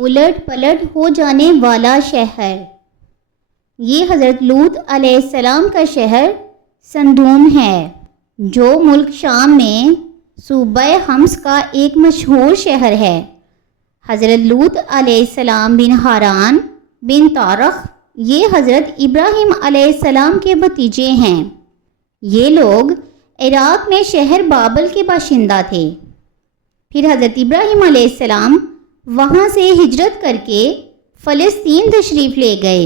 الٹ پلٹ ہو جانے والا شہر۔ یہ حضرت لوط علیہ السلام کا شہر صدوم ہے، جو ملک شام میں صوبہ حمص کا ایک مشہور شہر ہے۔ حضرت لوط علیہ السلام بن حاران بن تارخ یہ حضرت ابراہیم علیہ السلام کے بھتیجے ہیں۔ یہ لوگ عراق میں شہر بابل کے باشندہ تھے۔ پھر حضرت ابراہیم علیہ السلام وہاں سے ہجرت کر کے فلسطین تشریف لے گئے،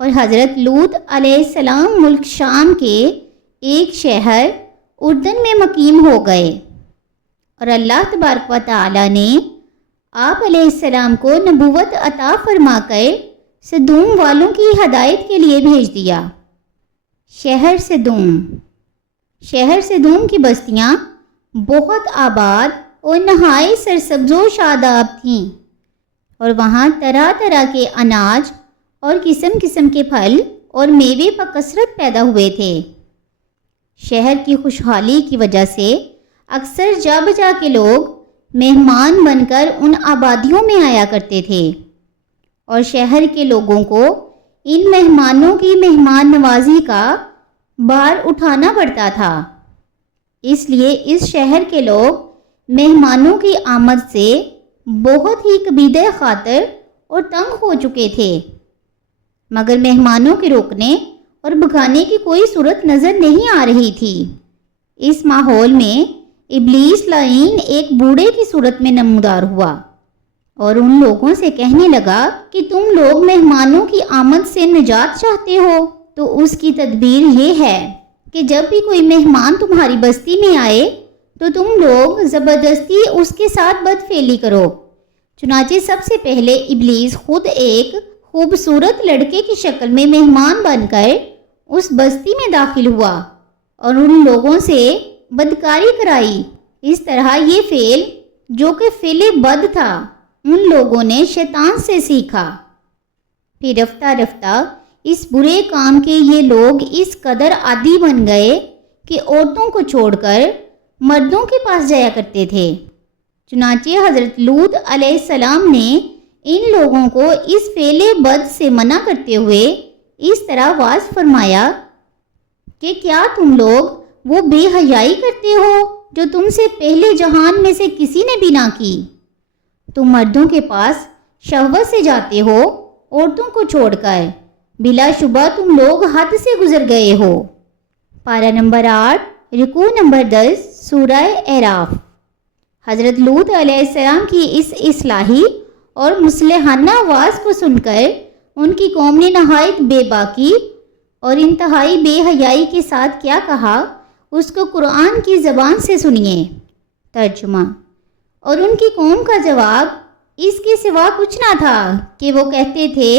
اور حضرت لوط علیہ السلام ملک شام کے ایک شہر اردن میں مقیم ہو گئے، اور اللہ تبارک و تعالی نے آپ علیہ السلام کو نبوت عطا فرما کر صدوم والوں کی ہدایت کے لیے بھیج دیا۔ شہر صدوم کی بستیاں بہت آباد اور نہایت سرسبز و شاداب تھیں، اور وہاں طرح طرح کے اناج اور قسم قسم کے پھل اور میوے بکثرت پیدا ہوئے تھے۔ شہر کی خوشحالی کی وجہ سے اکثر جا بجا کے لوگ مہمان بن کر ان آبادیوں میں آیا کرتے تھے، اور شہر کے لوگوں کو ان مہمانوں کی مہمان نوازی کا بار اٹھانا پڑتا تھا۔ اس لیے اس شہر کے لوگ مہمانوں کی آمد سے بہت ہی کبیدہ خاطر اور تنگ ہو چکے تھے، مگر مہمانوں کے روکنے اور بھگانے کی کوئی صورت نظر نہیں آ رہی تھی۔ اس ماحول میں ابلیس لعین ایک بوڑھے کی صورت میں نمودار ہوا، اور ان لوگوں سے کہنے لگا کہ تم لوگ مہمانوں کی آمد سے نجات چاہتے ہو، تو اس کی تدبیر یہ ہے کہ جب بھی کوئی مہمان تمہاری بستی میں آئے تو تم لوگ زبردستی اس کے ساتھ بدفعلی کرو۔ چنانچہ سب سے پہلے ابلیس خود ایک خوبصورت لڑکے کی شکل میں مہمان بن کر اس بستی میں داخل ہوا اور ان لوگوں سے بدکاری کرائی۔ اس طرح یہ فعل، جو کہ فعل بد تھا، ان لوگوں نے شیطان سے سیکھا۔ پھر رفتہ رفتہ اس برے کام کے یہ لوگ اس قدر عادی بن گئے کہ عورتوں کو چھوڑ کر مردوں کے پاس جایا کرتے تھے۔ چنانچہ حضرت لوط علیہ السلام نے ان لوگوں کو اس فعل بد سے منع کرتے ہوئے اس طرح واضح فرمایا کہ کیا تم لوگ وہ بے حیائی کرتے ہو جو تم سے پہلے جہان میں سے کسی نے بھی نہ کی؟ تم مردوں کے پاس شہوت سے جاتے ہو عورتوں کو چھوڑ کر، بلا شبہ تم لوگ حد سے گزر گئے ہو۔ پارہ نمبر 8 رکوع نمبر 10 سورہ اعراف۔ حضرت لوط علیہ السلام کی اس اصلاحی اور مصلحانہ آواز کو سن کر ان کی قوم نے نہایت بے باکی اور انتہائی بے حیائی کے ساتھ کیا کہا، اس کو قرآن کی زبان سے سنیے۔ ترجمہ۔ اور ان کی قوم کا جواب اس کے سوا کچھ نہ تھا کہ وہ کہتے تھے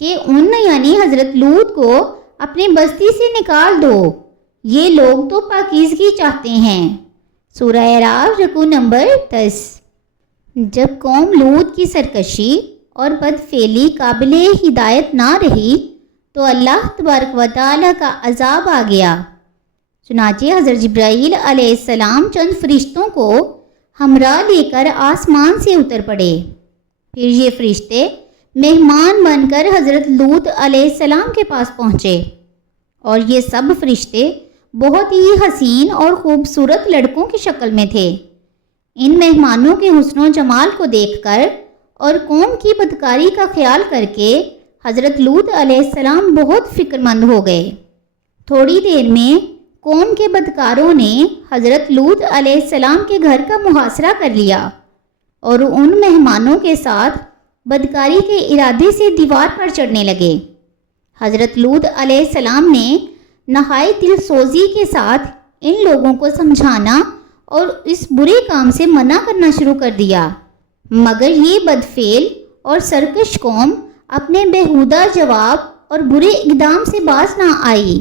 کہ ان یعنی حضرت لوط کو اپنی بستی سے نکال دو، یہ لوگ تو پاکیزگی چاہتے ہیں۔ سورہ اعراف رکوع نمبر 10۔ جب قوم لوط کی سرکشی اور بدفعلی قابل ہدایت نہ رہی تو اللہ تبارک و تعالیٰ کا عذاب آ گیا۔ چنانچہ حضرت جبرائیل علیہ السلام چند فرشتوں کو ہمراہ لے کر آسمان سے اتر پڑے۔ پھر یہ فرشتے مہمان بن کر حضرت لوط علیہ السلام کے پاس پہنچے، اور یہ سب فرشتے بہت ہی حسین اور خوبصورت لڑکوں کی شکل میں تھے۔ ان مہمانوں کے حسن و جمال کو دیکھ کر اور قوم کی بدکاری کا خیال کر کے حضرت لوط علیہ السلام بہت فکر مند ہو گئے۔ تھوڑی دیر میں قوم کے بدکاروں نے حضرت لوط علیہ السلام کے گھر کا محاصرہ کر لیا اور ان مہمانوں کے ساتھ بدکاری کے ارادے سے دیوار پر چڑھنے لگے۔ حضرت لوط علیہ السلام نے نہایت دل سوزی کے ساتھ ان لوگوں کو سمجھانا اور اس برے کام سے منع کرنا شروع کر دیا، مگر یہ بدفعل اور سرکش قوم اپنے بیہودہ جواب اور برے اقدام سے باز نہ آئی،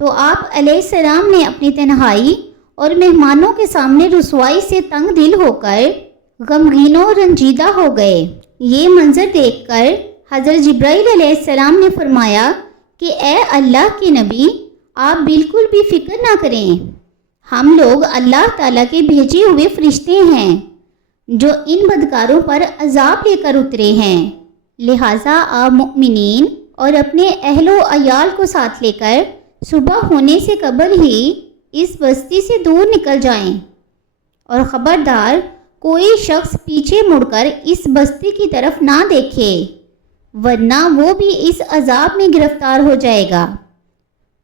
تو آپ علیہ السلام نے اپنی تنہائی اور مہمانوں کے سامنے رسوائی سے تنگ دل ہو کر غمگین و رنجیدہ ہو گئے۔ یہ منظر دیکھ کر حضرت جبرائیل علیہ السلام نے فرمایا کہ اے اللہ کے نبی، آپ بالکل بھی فکر نہ کریں، ہم لوگ اللہ تعالیٰ کے بھیجے ہوئے فرشتے ہیں، جو ان بدکاروں پر عذاب لے کر اترے ہیں۔ لہٰذا آپ مومنین اور اپنے اہل و عیال کو ساتھ لے کر صبح ہونے سے قبل ہی اس بستی سے دور نکل جائیں، اور خبردار کوئی شخص پیچھے مڑ کر اس بستی کی طرف نہ دیکھے، ورنہ وہ بھی اس عذاب میں گرفتار ہو جائے گا۔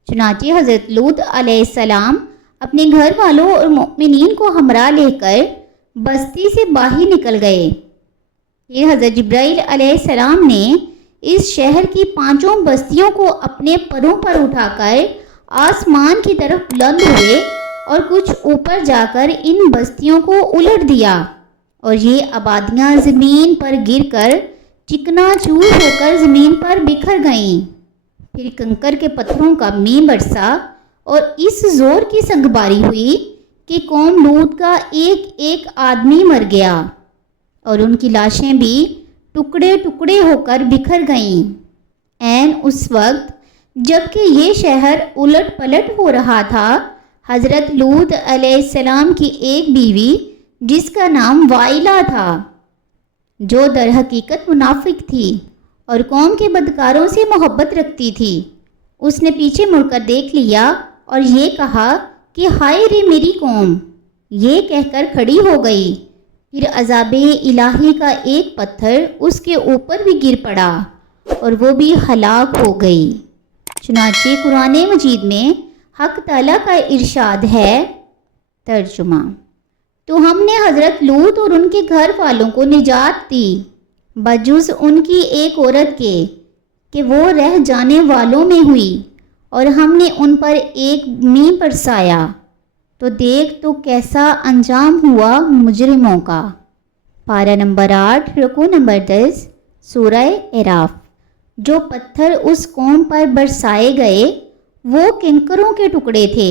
چنانچہ حضرت لوط علیہ السلام اپنے گھر والوں اور مومنین کو ہمراہ لے کر بستی سے باہر نکل گئے۔ پھر حضرت جبرائیل علیہ السلام نے اس شہر کی 5 بستیوں کو اپنے پروں پر اٹھا کر آسمان کی طرف بلند ہوئے اور کچھ اوپر جا کر ان بستیوں کو الٹ دیا، اور یہ آبادیاں زمین پر گر کر چکنا چور ہو کر زمین پر بکھر گئیں۔ پھر کنکر کے پتھروں کا مینہ برسا اور اس زور کی سنگباری ہوئی کہ قوم لوط کا ایک ایک آدمی مر گیا، اور ان کی لاشیں بھی ٹکڑے ٹکڑے ہو کر بکھر گئیں۔ عین اس وقت جب کہ یہ شہر الٹ پلٹ ہو رہا تھا، حضرت لوط علیہ السلام کی ایک بیوی جس کا نام وائلہ تھا، جو در حقیقت منافق تھی اور قوم کے بدکاروں سے محبت رکھتی تھی، اس نے پیچھے مڑ کر دیکھ لیا اور یہ کہا کہ ہائے رے میری قوم، یہ کہہ کر کھڑی ہو گئی۔ پھر عذاب الہی کا ایک پتھر اس کے اوپر بھی گر پڑا اور وہ بھی ہلاک ہو گئی۔ چنانچہ قرآن مجید میں حق تعالیٰ کا ارشاد ہے، ترجمہ: تو ہم نے حضرت لوط اور ان کے گھر والوں کو نجات دی، بجز ان کی ایک عورت کے کہ وہ رہ جانے والوں میں ہوئی، اور ہم نے ان پر ایک مینہ برسایا، تو دیکھ تو کیسا انجام ہوا مجرموں کا۔ پارہ نمبر 8 رکوع نمبر 10 سورہ اعراف۔ جو پتھر اس قوم پر برسائے گئے وہ کنکروں کے ٹکڑے تھے،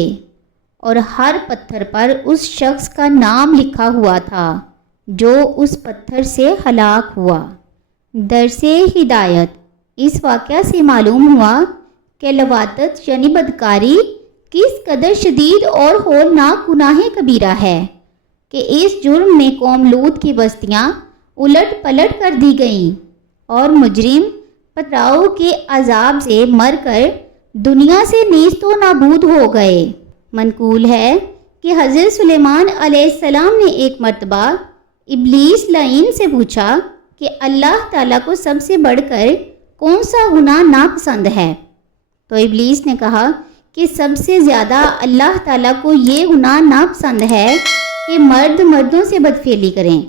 اور ہر پتھر پر اس شخص کا نام لکھا ہوا تھا جو اس پتھر سے ہلاک ہوا۔ درس ہدایت: اس واقعہ سے معلوم ہوا کہ لواطت یعنی بدکاری کس قدر شدید اور ہولناک گناہ کبیرہ ہے کہ اس جرم میں قوم لوط کی بستیاں الٹ پلٹ کر دی گئیں، اور مجرم پتراؤ کے عذاب سے مر کر دنیا سے نیست و نابود ہو گئے۔ منقول ہے کہ حضرت سلیمان علیہ السلام نے ایک مرتبہ ابلیس لعین سے پوچھا کہ اللہ تعالیٰ کو سب سے بڑھ کر کون سا گناہ ناپسند ہے؟ تو ابلیس نے کہا کہ سب سے زیادہ اللہ تعالیٰ کو یہ گناہ ناپسند ہے کہ مرد مردوں سے بدفعلی کریں۔